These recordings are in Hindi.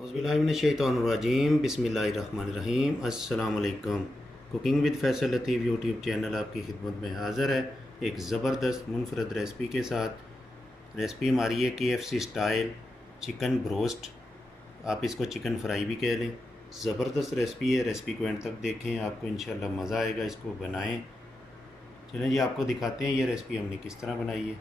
औज़ुबिल्लाहिमिनश्शैतानिर्रजीम बिस्मिल्लाहिर्रहमानिर्रहीम अस्सलाम वालेकुम। Cooking with Faisal Latif YouTube channel आपकी खिदमत में हाज़िर है एक ज़बरदस्त मुनफरद रेसिपी के साथ। रेसिपी हमारी है KFC स्टाइल चिकन ब्रोस्ट। आप इसको चिकन फ्राई भी कह लें। ज़बरदस्त रेसिपी है, रेसिपी को एंड तक देखें, आपको इंशाल्लाह मज़ा आएगा। इसको बनाएं। चलें जी, आपको दिखाते हैं ये रेसिपी हमने किस तरह बनाई है।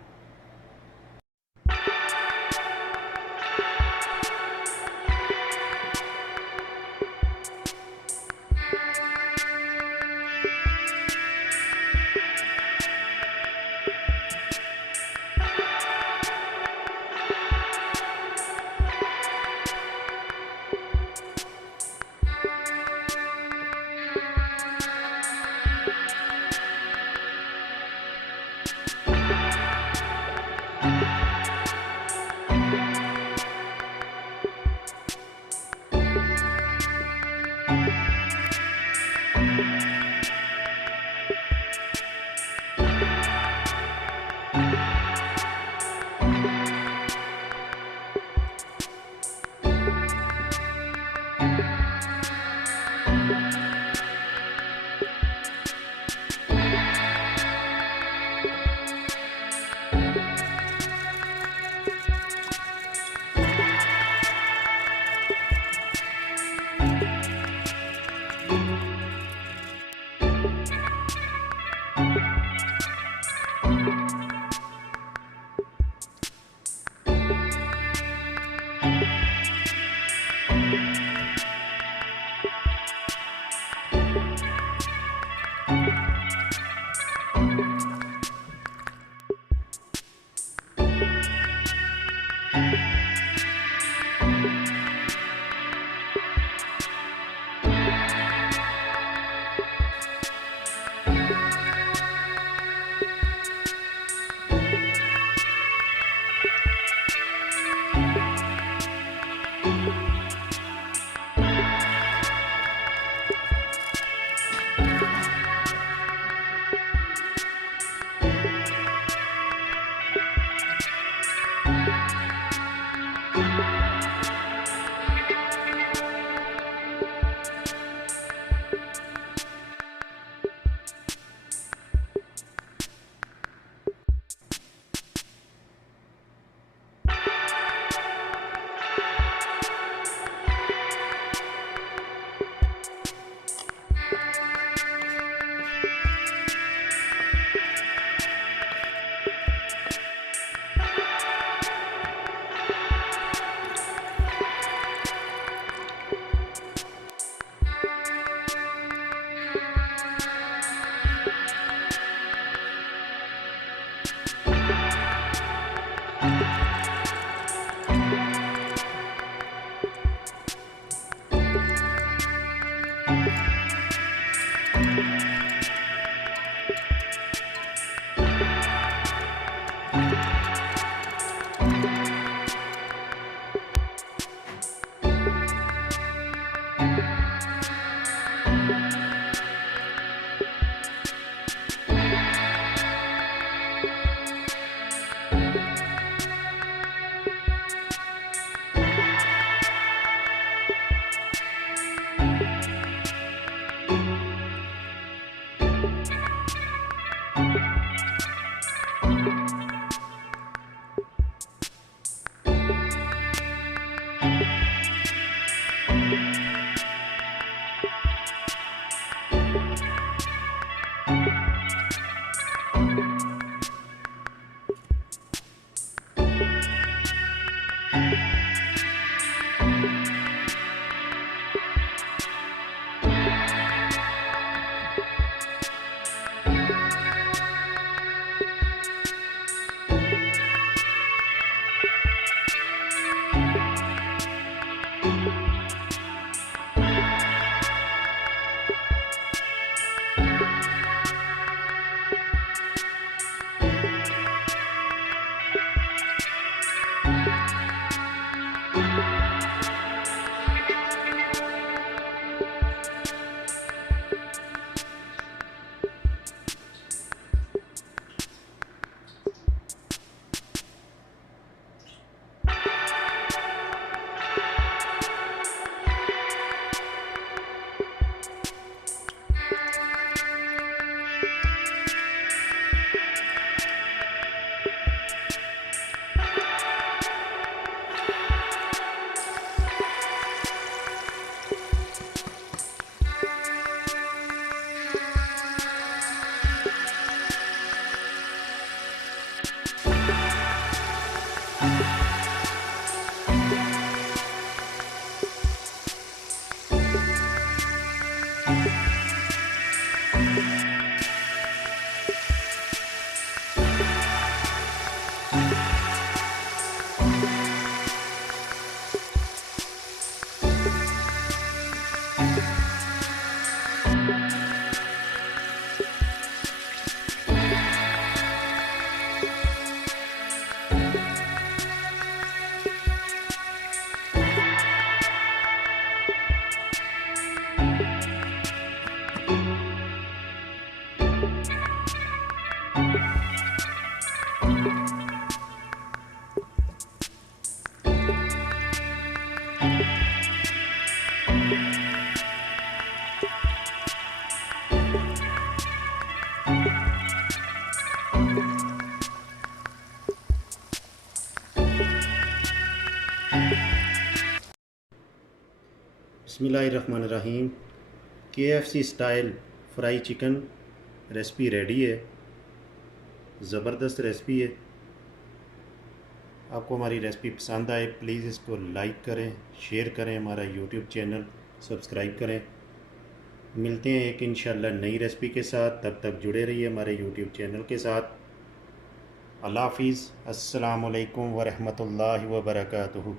बिस्मिल्लाहिर्रहमानिर्रहीम। KFC style fry chicken recipe ready है। ज़बरदस्त रेसिपी है। आपको हमारी रेसिपी पसंद आए प्लीज़ इसको लाइक करें, शेयर करें, हमारा यूट्यूब चैनल सब्सक्राइब करें। मिलते हैं एक इंशाल्लाह नई रेसिपी के साथ। तब तक जुड़े रहिए हमारे यूट्यूब चैनल के साथ। अल्लाह हाफिज़। अस्सलामु अलैकुम वरहमतुल्लाहि वबरकातुहू।